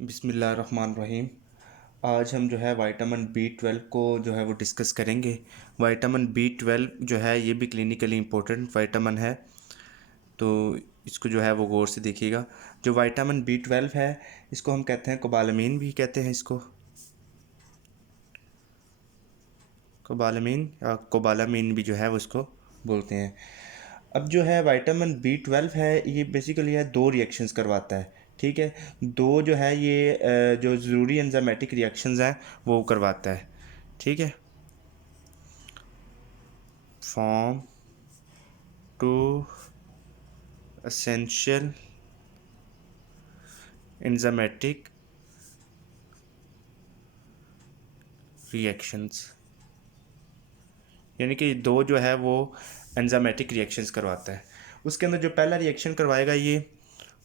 बिस्मिल्लाहिर्रहमानिर्रहीम। आज हम जो है विटामिन B12 को जो है वो डिस्कस करेंगे। विटामिन B12 जो है ये भी क्लिनिकली इम्पोर्टेंट विटामिन है, तो इसको जो है वो गौर से देखिएगा। जो विटामिन B12 है इसको हम कहते हैं कोबालामीन भी कहते हैं, इसको कोबालामीन या कोबालामीन भी जो है वो इसको बोलते हैं। अब जो है विटामिन B12 है ये बेसिकली है दो रिएक्शंस करवाता है, ठीक है। दो जो है ये जो ज़रूरी एंजाइमेटिक रिएक्शंस हैं वो करवाता है, ठीक है। Form two essential enzymatic reactions, यानी कि दो जो है वो एंजाइमेटिक रिएक्शंस करवाता है। उसके अंदर जो पहला रिएक्शन करवाएगा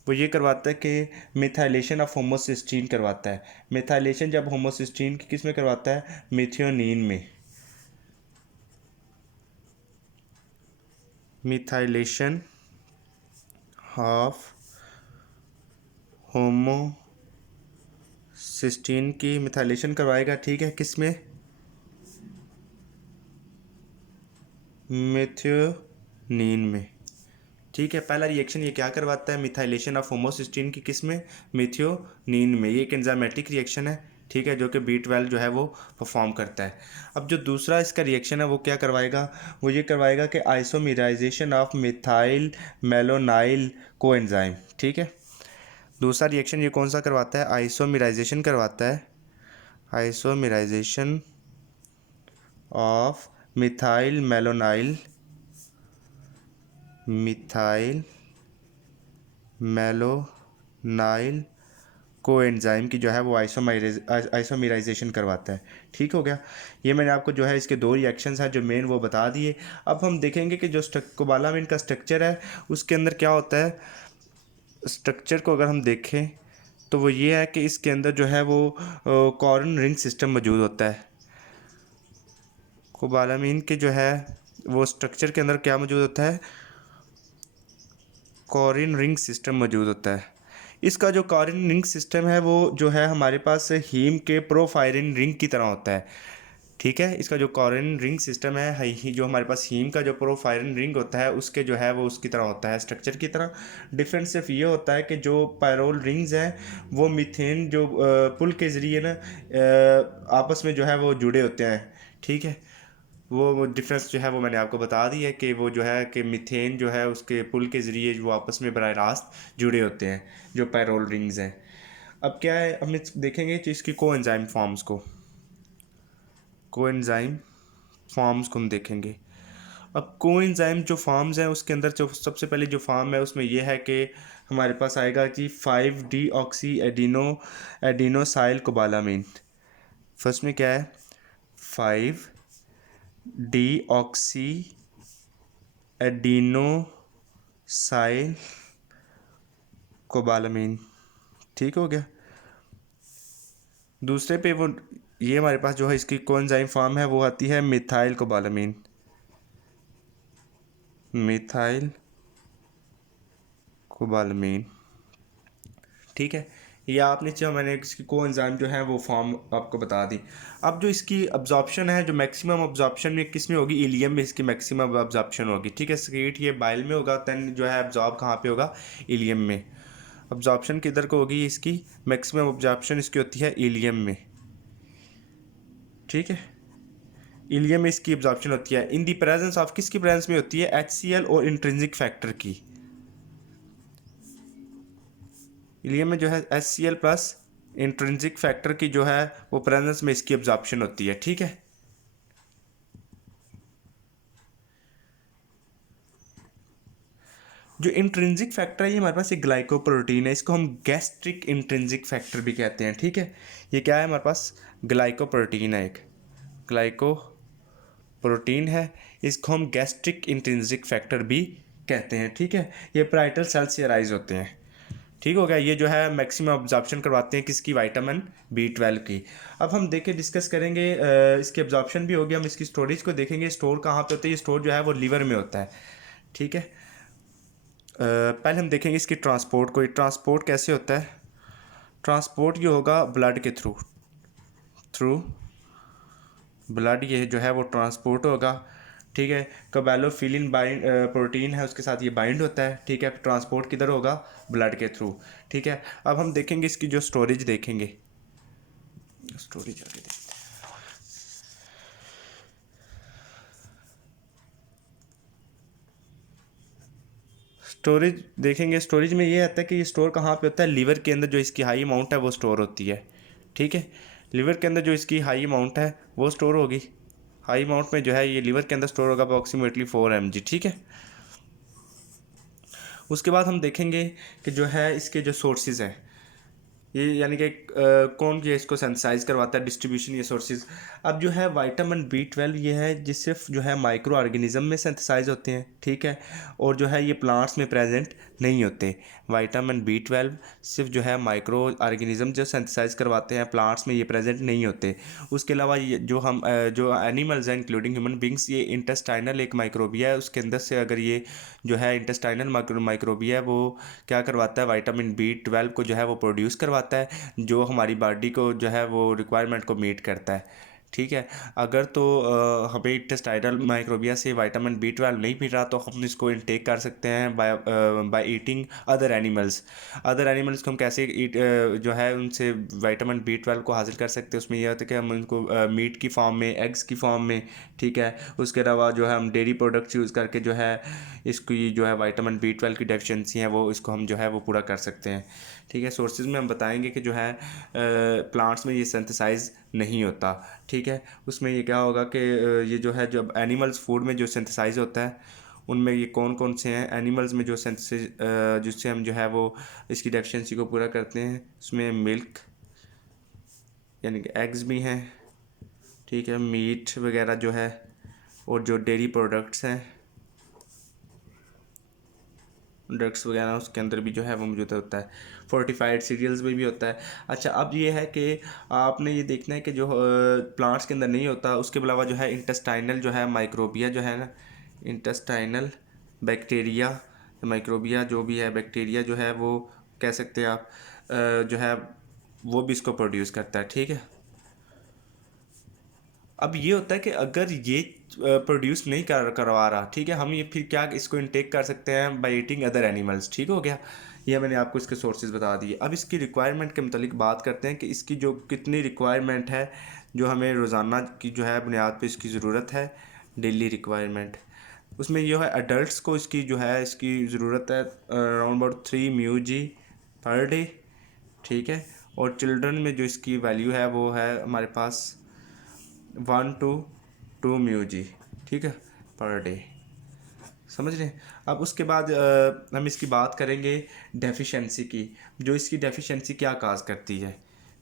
वो ये करवाता है कि मिथाइलेशन ऑफ होमोसिस्टीन करवाता है। मिथाइलेशन जब होमोसिस्टीन की किस में करवाता है? मिथियोनिन में। मिथाइलेशन ऑफ होमोसिस्टीन की मिथाइलेशन करवाएगा, ठीक है, किस में? मिथियोनिन में, ठीक है। पहला रिएक्शन ये क्या करवाता है? मिथाइलेशन ऑफ होमोसिस्टीन की किस में? मिथियोनिन में। ये एक एंजाइमेटिक रिएक्शन है, ठीक है, जो कि B12 जो है वो परफॉर्म करता है। अब जो दूसरा इसका रिएक्शन है वो क्या करवाएगा? वो ये करवाएगा कि आइसोमेराइजेशन ऑफ मिथाइल मेलोनाइल कोएंजाइम, ठीक है। दूसरा रिएक्शन ये कौन सा करवाता है? आइसोमेराइजेशन करवाता है। आइसोमेराइजेशन ऑफ मिथाइल मेलोनाइल कोएंजाइम की जो है वो आइसोमेराइजेशन करवाता है, ठीक हो गया। ये मैंने आपको जो है इसके दो रिएक्शंस हैं जो मेन वो बता दिए। अब हम देखेंगे कि जो कोबालामिन का स्ट्रक्चर है उसके अंदर क्या होता है। स्ट्रक्चर को अगर हम देखें तो वो ये है कि इसके अंदर जो है वो कॉर्न रिंग सिस्टम मौजूद होता है। कोबालामिन के जो है वो स्ट्रक्चर के अंदर क्या मौजूद होता है? कॉरिन रिंग सिस्टम मौजूद होता है। इसका जो कॉरिन रिंग सिस्टम है वो जो है हमारे पास हीम के प्रोफायरिन रिंग की तरह होता है, ठीक है। इसका जो कॉरिन रिंग सिस्टम है जो हमारे पास हीम का जो प्रोफायरिन रिंग होता है उसके जो है वो उसकी तरह होता है, स्ट्रक्चर की तरह। डिफरेंस सिर्फ ये होता है कि जो पायरोल रिंग्स हैं वो मीथेन जो पुल के ज़रिए ना आपस में जो है वो जुड़े होते हैं, ठीक है। वो डिफरेंस जो है वो मैंने आपको बता दी है कि वो जो है कि मीथेन जो है उसके पुल के ज़रिए वो आपस में बराह रास्त जुड़े होते हैं जो पैरोल रिंग्स हैं। अब क्या है, हम देखेंगे कि इसकी कोएंजाइम फॉर्म्स को हम देखेंगे। अब कोएंजाइम जो फॉर्म्स हैं उसके अंदर जो सबसे पहले जो फॉर्म है उसमें यह है कि हमारे पास आएगा कि 5-डीऑक्सी एडिनोसाइल कोबालामीन। फर्स्ट में क्या है? 5-डीऑक्सी एडिनोसाइल कोबालामीन, ठीक हो गया। दूसरे पे वो ये हमारे पास जो है इसकी कोएंजाइम फॉर्म है वो आती है मिथाइल कोबालामीन। ठीक है। ये आपने चाहे मैंने इसकी कोएंजाइम जो है वो फॉर्म आपको बता दी। अब जो इसकी अब्जॉर्प्शन है, जो मैक्सिमम अब्जॉर्प्शन में किस में होगी? इलियम में इसकी मैक्सिमम अब्जॉर्प्शन होगी, ठीक है। स्क्रीट ये बाइल में होगा, दैन जो है अब्जॉर्ब कहाँ पे होगा? इलियम में। अब्जॉर्प्शन किधर को होगी? इसकी मैक्सिमम अब्जॉर्प्शन इसकी होती है इलियम में, ठीक है। इलियम में इसकी अब्जॉर्प्शन होती है इन दी प्रेजेंस ऑफ, किसकी प्रेजेंस में होती है? HCl और इंट्रिंसिक फैक्टर की। इलियम में जो है HCl प्लस इंट्रिंसिक फैक्टर की जो है वो प्रेजेंस में इसकी अब्जॉर्प्शन होती है, ठीक है। जो इंट्रिंसिक फैक्टर है ये हमारे पास एक ग्लाइकोप्रोटीन है, इसको हम गैस्ट्रिक इंट्रिंसिक फैक्टर भी कहते हैं, ठीक है। ये क्या है? हमारे पास ग्लाइकोप्रोटीन है, एक ग्लाइकोप्रोटीन है, इसको हम गैस्ट्रिक इंट्रिंसिक फैक्टर भी कहते हैं, ठीक है। ये पैराइटल सेल से अराइज होते हैं, ठीक हो गया। ये जो है मैक्सिमम अब्जॉर्प्शन करवाते हैं किसकी? विटामिन B12 की। अब हम डिस्कस करेंगे इसकी अब्जॉर्प्शन भी होगी, हम इसकी स्टोरेज को देखेंगे। स्टोर कहाँ पे होता है? ये स्टोर जो है वो लीवर में होता है, ठीक है। पहले हम देखेंगे इसकी ट्रांसपोर्ट को। ट्रांसपोर्ट कैसे होता है? ट्रांसपोर्ट ये होगा ब्लड के थ्रू, ब्लड ये जो है वो ट्रांसपोर्ट होगा, ठीक है। कोबैलोफिलिन बाइंड प्रोटीन है, उसके साथ ये बाइंड होता है, ठीक है। ट्रांसपोर्ट किधर होगा? ब्लड के थ्रू, ठीक है। अब हम देखेंगे इसकी जो स्टोरेज देखेंगे, स्टोरेज आगे देखते हैं। स्टोरेज देखेंगे, स्टोरेज में ये आता है कि ये स्टोर कहाँ पे होता है? लीवर के अंदर जो इसकी हाई अमाउंट है वो स्टोर होती है, ठीक है। लीवर के अंदर जो इसकी हाई अमाउंट है वो स्टोर होगी, हाई अमाउंट में जो है ये लीवर के अंदर स्टोर होगा अप्रॉक्सीमेटली 4 mg, ठीक है। उसके बाद हम देखेंगे कि जो है इसके जो सोर्सेज हैं, ये यानी कि कौन ये इसको सेंसाइज करवाता है, डिस्ट्रीब्यूशन, ये सोर्सेज। अब जो है विटामिन B12 ये है जिस सिर्फ जो है माइक्रो ऑर्गेनिज्म में सेंथेसाइज होते हैं, ठीक है। और जो है ये प्लांट्स में प्रेजेंट नहीं होते। विटामिन B12 सिर्फ जो है माइक्रो ऑर्गेनिज्म जो सेंथेसाइज करवाते हैं, प्लांट्स में ये प्रेजेंट नहीं होते। उसके अलावा ये जो हम जो एनिमल्स हैं इंक्लूडिंग ह्यूमन बींग्स, ये इंटेस्टाइनल एक माइक्रोबिया है, उसके अंदर से अगर ये जो है इंटेस्टाइनल माइक्रोबिया वो क्या करवाता है? विटामिन B12 को जो है वो प्रोड्यूस करवाता है, जो हमारी बॉडी को जो है वो रिक्वायरमेंट को मीट करता है, ठीक है। अगर तो हमें इंटेस्टाइनल माइक्रोबिया से विटामिन B12 नहीं मिल रहा तो हम इसको इनटेक कर सकते हैं by eating other animals. Other animals को हम कैसे जो है उनसे विटामिन B12 को हासिल कर सकते हैं? उसमें यह होता है कि हम उनको मीट की फॉर्म में, एग्स की फॉर्म में, ठीक है। उसके अलावा जो है हम डेयरी प्रोडक्ट्स यूज़ करके जो है इसकी जो है विटामिन B12 की डेफिशिएंसी है वो इसको हम जो है वो पूरा कर सकते हैं, ठीक है। सोर्सेज में हम बताएंगे कि जो है प्लांट्स में ये सिंथेसाइज नहीं होता, ठीक है। उसमें ये क्या होगा कि ये जो है जब एनिमल्स फूड में जो सिंथेसाइज होता है उनमें ये कौन कौन से हैं? एनिमल्स में जो सिंथेसाइज जिससे हम जो है वो इसकी डेफिशिएंसी को पूरा करते हैं, उसमें मिल्क यानी कि एग्स भी हैं, ठीक है, मीट वगैरह जो है, और जो डेयरी प्रोडक्ट्स हैं, ड्रग्स वगैरह उसके अंदर भी जो है वो मौजूद होता है। फोर्टिफाइड सीरियल्स में भी होता है। अच्छा, अब ये है कि आपने ये देखना है कि जो प्लांट्स के अंदर नहीं होता, उसके अलावा जो है इंटेस्टाइनल जो है माइक्रोबिया जो है ना, इंटेस्टाइनल बैक्टीरिया, माइक्रोबिया जो भी है, बैक्टीरिया जो है वो कह सकते हैं आप, जो है वो भी इसको प्रोड्यूस करता है, ठीक है। अब ये होता है कि अगर ये प्रोड्यूस नहीं करवा रहा, ठीक है, हम ये फिर क्या इसको इनटेक कर सकते हैं? बाई ईटिंग अदर एनिमल्स, ठीक हो गया। ये मैंने आपको इसके सोर्सेज बता दिए। अब इसकी रिक्वायरमेंट के मतलब बात करते हैं कि इसकी जो कितनी रिक्वायरमेंट है, जो हमें रोज़ाना की जो है बुनियाद पे इसकी ज़रूरत है, डेली रिक्वायरमेंट। उसमें यह है अडल्ट्स को इसकी जो है इसकी ज़रूरत है around about 3 mg per day, ठीक है। और चिल्ड्रन में जो इसकी वैल्यू है वो है हमारे पास 1 to 2 mg, ठीक है, पर डे, समझ रहे हैं। अब उसके बाद हम इसकी बात करेंगे डेफिशिएंसी की, जो इसकी डेफिशिएंसी क्या काज करती है,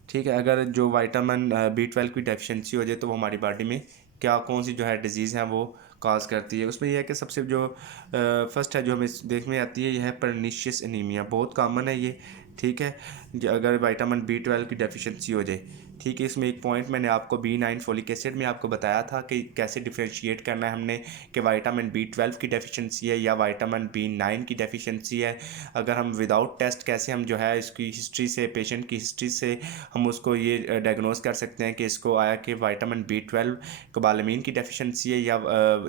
ठीक है। अगर जो विटामिन B12 की डेफिशिएंसी हो जाए तो वो हमारी बॉडी में क्या कौन सी जो है डिजीज़ है वो काज करती है। उसमें यह है कि सबसे जो फर्स्ट है जो हमें देखने आती है यह है परनीशियस एनीमिया, बहुत कॉमन है ये, ठीक है। अगर विटामिन B12 की डेफिशिएंसी हो जाए, ठीक है। इसमें एक पॉइंट मैंने आपको B9 फोलिक एसिड में आपको बताया था कि कैसे डिफ्रेंशिएट करना है हमने, कि विटामिन B12 की डेफिशिएंसी है या विटामिन B9 की डेफिशिएंसी है। अगर हम विदाउट टेस्ट कैसे हम जो है इसकी हिस्ट्री से, पेशेंट की हिस्ट्री से हम उसको ये डायग्नोस कर सकते हैं कि इसको आया कि विटामिन B12 कोबालामीन की डेफिशिएंसी है या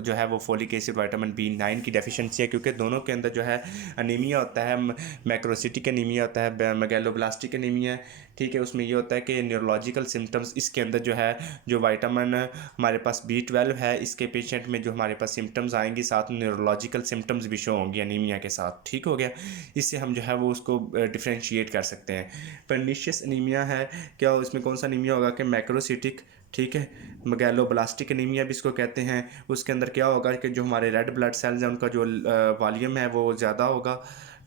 जो है वो फोलिक एसिड विटामिन B9 की डेफिशिएंसी है, क्योंकि दोनों के अंदर जो है अनीमिया होता है, मैक्रोसिटिक एनीमिया होता है, मेगैलोब्लास्टिक एनीमिया, ठीक है। उसमें ये होता है कि न्यूरोलॉजिकल सिम्टम्स इसके अंदर जो है जो विटामिन हमारे पास B12 है इसके पेशेंट में जो हमारे पास सिम्टम्स आएंगी, साथ में न्यूरोलॉजिकल सिम्टम्स भी शो होंगी अनीमिया के साथ, ठीक हो गया। इससे हम जो है वो उसको डिफ्रेंशिएट कर सकते हैं। परनीशियस एनीमिया है क्या, इसमें कौन सा एनीमिया होगा कि मैक्रोसिटिक, ठीक है, मेगैलोब्लास्टिक एनीमिया भी इसको कहते हैं। उसके अंदर क्या होगा कि जो हमारे रेड ब्लड सेल्स हैं उनका जो वॉल्यूम है वो ज़्यादा होगा,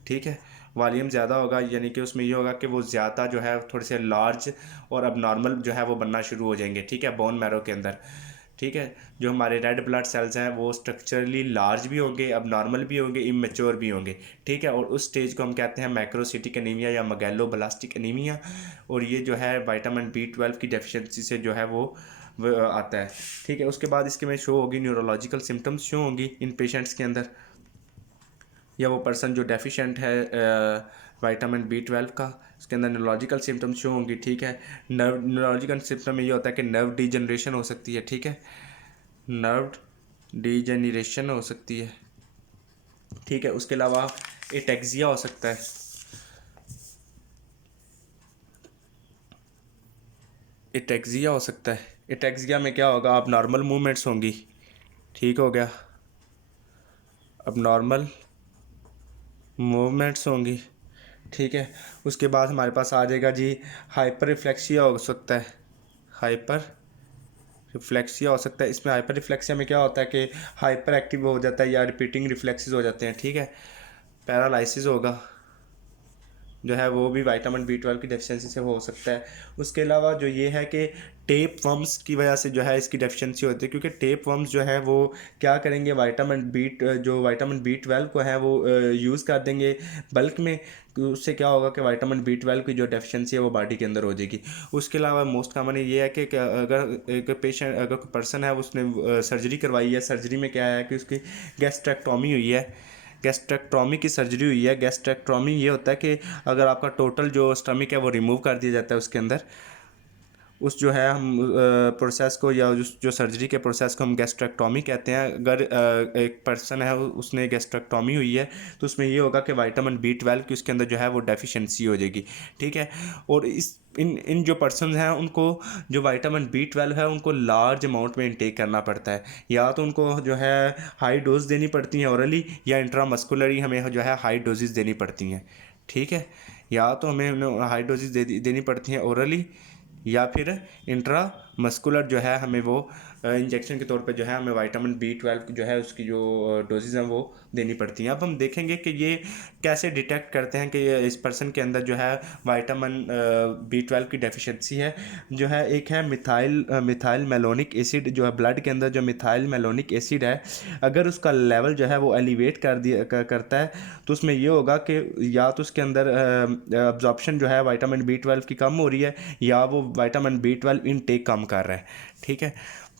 ठीक है, वॉल्यूम ज़्यादा होगा, यानी कि उसमें ये होगा कि वो ज़्यादा जो है थोड़े से लार्ज और अब नॉर्मल जो है वो बनना शुरू हो जाएंगे, ठीक है, बोन मैरो के अंदर, ठीक है। जो हमारे रेड ब्लड सेल्स हैं वो स्ट्रक्चरली लार्ज भी होंगे, अब नॉर्मल भी होंगे, इमेच्योर भी होंगे, ठीक है। और उस स्टेज को हम कहते हैं मैक्रोसिटिक एनीमिया या मेगैलोब्लास्टिक एनीमिया। और ये जो है विटामिन B12 की डेफिशिएंसी से जो है वो आता है, ठीक है। उसके बाद इसके में शो होगी न्यूरोलॉजिकल सिम्टम्स शो होंगी इन पेशेंट्स के अंदर, या वो पर्सन जो डेफिशिएंट है B12 का। उसके अंदर न्यूरोलॉजिकल सिम्टम्स शो होंगी, ठीक है। न्यूरोलॉजिकल सिम्टम में ये होता है कि नर्व डिजनरेशन हो सकती है, ठीक है, नर्व डिजनरेशन हो सकती है, ठीक है। उसके अलावा एटेक्सिया हो सकता है, एटेक्सिया हो सकता है। एटेक्सिया में क्या होगा, अब नॉर्मल मूवमेंट्स होंगी, ठीक हो गया, अब नॉर्मल मूवमेंट्स होंगी, ठीक है। उसके बाद हमारे पास आ जाएगा जी हाइपर रिफ्लेक्सिया हो सकता है, हाइपर रिफ्लेक्सिया हो सकता है। इसमें हाइपर रिफ्लेक्सिया में क्या होता है कि हाइपर एक्टिव हो जाता है या रिपीटिंग रिफ्लेक्सेस हो जाते हैं, ठीक है। पैरालिसिस होगा जो है वो भी B12 की डेफिशिएंसी से हो सकता है। उसके अलावा जो ये है कि टेप वर्म्स की वजह से जो है इसकी डेफिशिएंसी होती है, क्योंकि टेप वर्म्स जो है वो क्या करेंगे, विटामिन B12 को है वो यूज़ कर देंगे बल्क में। तो उससे क्या होगा कि B12 की जो डेफिशिएंसी है वो बॉडी के अंदर हो जाएगी। उसके अलावा मोस्ट कॉमन ये है कि अगर एक पेशेंट, अगर कोई पर्सन है उसने सर्जरी करवाई है, सर्जरी में क्या है कि उसकी गैस्ट्रेक्टोमी हुई है, गैस्ट्रेक्टोमी की सर्जरी हुई है। गैस्ट्रेक्टोमी ये होता है कि अगर आपका टोटल जो स्टमक है वो रिमूव कर दिया जाता है, उसके अंदर उस जो है हम प्रोसेस को या जो सर्जरी के प्रोसेस को हम गैस्ट्रेक्टोमी कहते हैं। अगर एक पर्सन है उसने गैस्ट्रेक्टोमी हुई है तो उसमें ये होगा कि B12 की उसके अंदर जो है वो डेफिशिएंसी हो जाएगी, ठीक है। और इस इन जो पर्सन हैं उनको जो B12 है उनको लार्ज अमाउंट में इनटेक करना पड़ता है, या तो उनको जो है हाई डोज देनी पड़ती हैं ओरली, या इंट्रामस्कुलरी हमें जो है हाई डोजेस देनी पड़ती हैं, ठीक है। या तो हमें हाई डोजेस देनी पड़ती हैं ओरली, या फिर इंट्रा मस्कुलर जो है हमें वो इंजेक्शन के तौर पे जो है हमें B12 जो है उसकी जो डोजेज हैं वो देनी पड़ती हैं। अब हम देखेंगे कि ये कैसे डिटेक्ट करते हैं कि ये इस पर्सन के अंदर जो है B12 की डेफिशिएंसी है। जो है एक है मिथाइल मेलोनिक एसिड, जो है ब्लड के अंदर जो मिथाइल मेलोनिक एसिड है, अगर उसका लेवल जो है वो एलिवेट करता है तो उसमें ये होगा कि या तो उसके अंदर अब्जॉर्प्शन जो है B12 की कम हो रही है, या वो B12 इनटेक कम कर रहा है, ठीक है।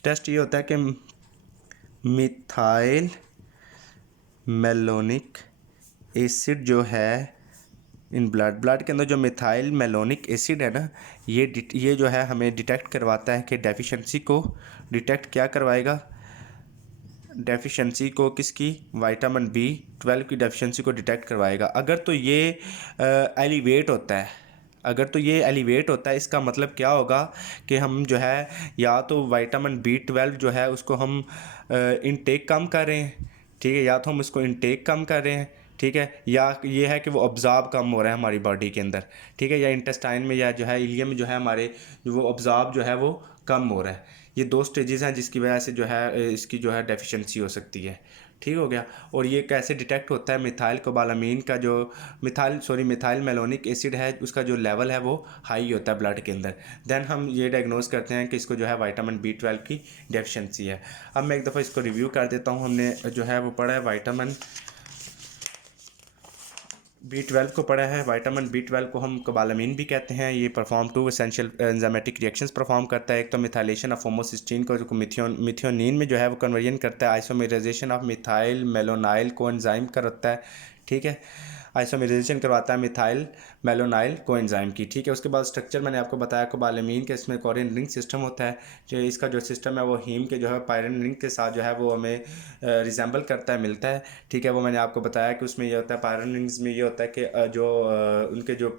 टेस्ट ये होता है कि मिथाइल मेलोनिक एसिड जो है इन ब्लड के अंदर जो मिथाइल मेलोनिक एसिड है ना, ये जो है हमें डिटेक्ट करवाता है कि डेफिशिएंसी को डिटेक्ट क्या करवाएगा, डेफिशिएंसी को किसकी, B12 की डेफिशिएंसी को डिटेक्ट करवाएगा। अगर तो ये एलिवेट होता है, अगर तो ये एलिवेट होता है इसका मतलब क्या होगा कि हम जो है या तो B12 जो है उसको हम इनटेक कम कर रहे हैं, ठीक है, या तो हम उसको इनटेक कम कर रहे हैं, ठीक है, या ये है कि वो ऑब्ज़ॉर्ब कम हो रहा है हमारी बॉडी के अंदर, ठीक है, या इंटेस्टाइन में या जो है इलियम में जो है हमारे वो ऑब्ज़ॉर्ब जो है वो कम हो रहा है। ये दो स्टेजेस हैं जिसकी वजह से जो है इसकी जो है डेफिशिएंसी हो सकती है, ठीक हो गया। और ये कैसे डिटेक्ट होता है, मिथाइल कोबालामीन का जो मिथाइल मेलोनिक एसिड है उसका जो लेवल है वो हाई होता है ब्लड के अंदर, देन हम ये डायग्नोज करते हैं कि इसको जो है B12 की डेफिशिएंसी है। अब मैं एक दफ़ा इसको रिव्यू कर देता हूँ। हमने जो है वो पढ़ा है B12 को पढ़ा है। B12 को हम कोबालामीन भी कहते हैं। ये perform 2 essential enzymatic reactions perform करता है। एक तो मिथाइलेशन ऑफ होमोसिस्टीन को जो मिथियोनिन में जो है वो कन्वर्जन करता है। आइसोमेराइजेशन ऑफ मिथाइल मेलोनाइल कोएंजाइम करता है, ठीक है, आइसोमेराइजेशन करवाता है मिथाइल मेलोनाइल कोएंजाइम की, ठीक है। उसके बाद स्ट्रक्चर मैंने आपको बताया कोबालामीन के, इसमें कोरिन रिंग सिस्टम होता है। जो इसका जो सिस्टम है वो हीम के जो है पायरिन रिंग के साथ जो है वो हमें रिजेंबल करता है, मिलता है, ठीक है। वो मैंने आपको बताया कि उसमें ये होता है पायरिन रिंग्स में ये होता है कि उनके जो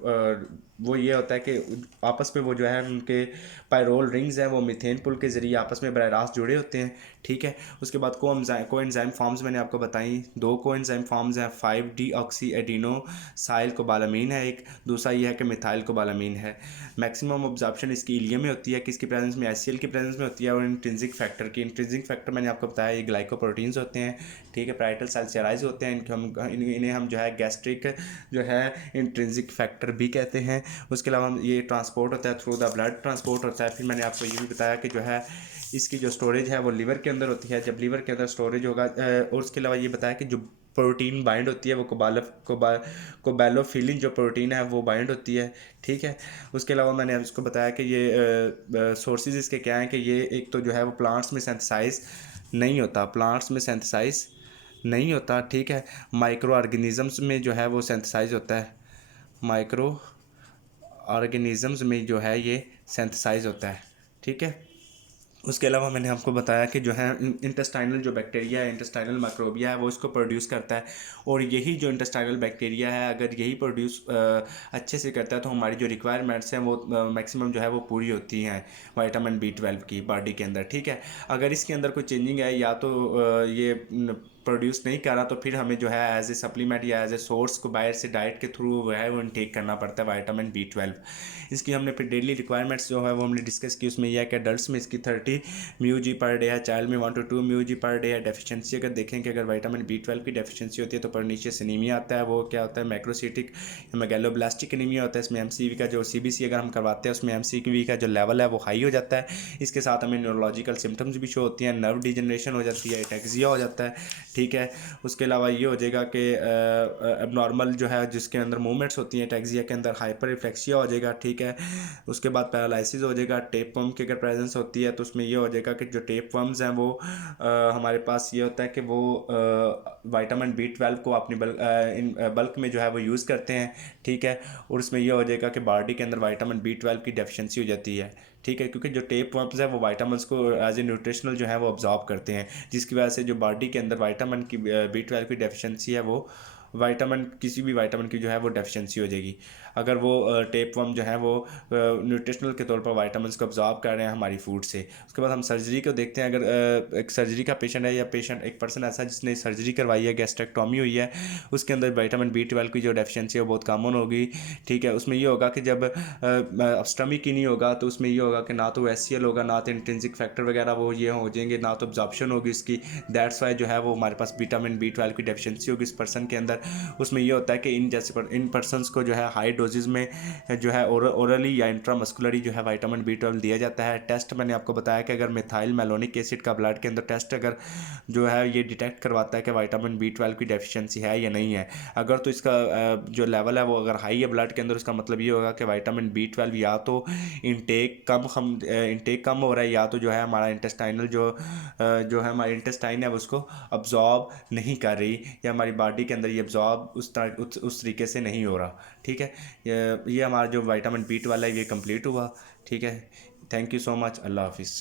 वो ये होता है कि आपस में वो जो है उनके पायरोल रिंग्स हैं वो मीथेन पुल के ज़रिए आपस में बराह रास्त जुड़े होते हैं, ठीक है। उसके बाद कोएंजाइम फॉर्म्स मैंने आपको बताई, दो कोएंजाइम फॉर्म्स हैं, 5-डीऑक्सी एडिनोसाइल कोबालामीन है एक, दूसरा ये है कि मिथाइल कोबालामीन है। मैक्सिमम ऑब्जॉर्प्शन इसकी इलियम में होती है, किसकी प्रेजेंस में, HCl की प्रेजेंस में होती है, और इंट्रिंसिक फैक्टर की। इंट्रिंसिक फैक्टर मैंने आपको बताया ये ग्लाइकोप्रोटीन्स होते हैं, ठीक है, पैराइटल सेल्स होते हैं, इन्हें हम जो है गैस्ट्रिक जो है इंट्रिंसिक फैक्टर भी कहते हैं। उसके अलावा ये ट्रांसपोर्ट होता है थ्रू द ब्लड, ट्रांसपोर्ट होता है। फिर मैंने आपको ये भी बताया कि जो है इसकी जो स्टोरेज है वो लीवर के अंदर होती है, जब लीवर के अंदर स्टोरेज होगा। और उसके अलावा ये बताया कि जो प्रोटीन बाइंड होती है वो कोबैलोफिलिन जो प्रोटीन है वो बाइंड होती है, ठीक है। उसके अलावा मैंने उसको बताया कि ये सोर्सेज इसके क्या हैं कि ये एक तो जो है वो प्लांट्स में सिंथेसाइज नहीं होता, प्लांट्स में सिंथेसाइज नहीं होता, ठीक है, माइक्रो ऑर्गेनिजम्स में जो है वो सिंथेसाइज होता है, माइक्रो ऑर्गेनिज़म्स में जो है ये सिंथेसाइज होता है। ठीक है, उसके अलावा मैंने आपको बताया कि जो है इंटेस्टाइनल जो बैक्टीरिया है, इंटेस्टाइनल माइक्रोबिया है, वो इसको प्रोड्यूस करता है। और यही जो इंटेस्टाइनल बैक्टीरिया है, अगर यही प्रोड्यूस अच्छे से करता है तो हमारी जो रिक्वायरमेंट्स हैं वो मैक्सिमम जो है वो पूरी होती हैं विटामिन B12 की बॉडी के अंदर। ठीक है, अगर इसके अंदर कोई चेंजिंग है या तो ये प्रोड्यूस नहीं कर रहा तो फिर हमें जो है एज ए सप्लीमेंट या एज ए सोर्स को बाहर से डाइट के थ्रू वो है वो इनटेक करना पड़ता है विटामिन B12। इसकी हमने फिर डेली रिक्वायरमेंट्स जो है वो हमने डिस्कस की। उसमें यह है कि अडल्ट्स में इसकी 30 म्यू पर डे है, चाइल्ड में 1 to 2 म्यू पर डे है। डेफिशिएंसी अगर देखें कि अगर विटामिन B12 की डेफिशिएंसी होती है तो परनीशियस एनीमिया आता है। वो क्या होता है, मैक्रोसिटिक मैगेलोब्लास्टिक एनीमिया होता है। इसमें MCV का जो CBC अगर हम करवाते हैं उसमें MCV का जो लेवल है वो हाई हो जाता है। इसके साथ हमें न्यूरोलॉजिकल सिम्टम्स भी शो होती हैं, नर्व डिजनरेशन हो जाती है, एटेक्सिया हो जाता है। ठीक है, उसके अलावा ये हो जाएगा कि एबनॉर्मल जो है जिसके अंदर मूवमेंट्स होती हैं एटेक्सिया के अंदर, हाइपर रिफ्लेक्सिया हो जाएगा। ठीक है, उसके बाद पैरालिसिस हो जाएगा। टेप वर्म की अगर प्रेजेंस होती है तो उसमें ये हो जाएगा कि जो टेप वर्म्स हैं वो हमारे पास ये होता है कि वो विटामिन B12 को अपनी बल्क में जो है वो यूज़ करते हैं। ठीक है, और उसमें ये हो जाएगा कि बॉडी के अंदर विटामिन B12 की डेफिशिएंसी हो जाती है। ठीक है, क्योंकि जो टेप वर्म्स है वो विटामिन को एज ए न्यूट्रिशनल जो है वो ऑब्जॉर्ब करते हैं, जिसकी वजह से जो बॉडी के अंदर विटामिन की B12 की डेफिशिएंसी है वो विटामिन किसी भी विटामिन की जो है वो डेफिशिएंसी हो जाएगी। अगर वो टेप वर्म जो है वो न्यूट्रिशनल के तौर पर विटामिन को ऑब्जॉर्ब कर रहे हैं हमारी फूड से। उसके बाद हम सर्जरी को देखते हैं। अगर एक सर्जरी का पेशेंट है या पेशेंट एक पर्सन ऐसा है जिसने सर्जरी करवाई है, गैस्ट्रेक्टोमी हुई है, उसके अंदर विटामिन B12 की जो डेफिशिएंसी है वो बहुत कॉमन होगी। ठीक है, उसमें ये होगा कि जब स्टमक ही नहीं होगा तो उसमें ये होगा कि ना तो SCL होगा, ना तो इंट्रिंसिक फैक्टर वगैरह वो ये हो जाएंगे, ना तो अब्जॉर्प्शन होगी इसकी। दैट्स वाई जो है वो हमारे पास विटामिन B12 की डेफिशिएंसी होगी इस पर्सन के अंदर। उसमें ये होता है कि इन पर्सनस को जो है हाई डोजेज में जो है ओरली या इंट्रामस्कुलरी जो है विटामिन B12 दिया जाता है। टेस्ट मैंने आपको बताया कि अगर मिथाइल मेलोनिक एसिड का ब्लड के अंदर टेस्ट अगर जो है ये डिटेक्ट करवाता है कि विटामिन B12 की डेफिशिएंसी है या नहीं है। अगर तो इसका जो लेवल है वो अगर हाई है ब्लड के अंदर, उसका मतलब ये होगा कि विटामिन B12 या तो इंटेक कम हो रहा है, या तो जो है हमारा इंटेस्टाइनल जो है हमारी इंटेस्टाइन है उसको अब्जॉर्ब नहीं कर रही, या हमारी बॉडी के अंदर ये अब्जॉर्ब उस तरीके से नहीं हो रहा। ठीक है, ये हमारा जो विटामिन B12 है ये कंप्लीट हुआ। ठीक है, थैंक यू सो मच, अल्लाह हाफिज़।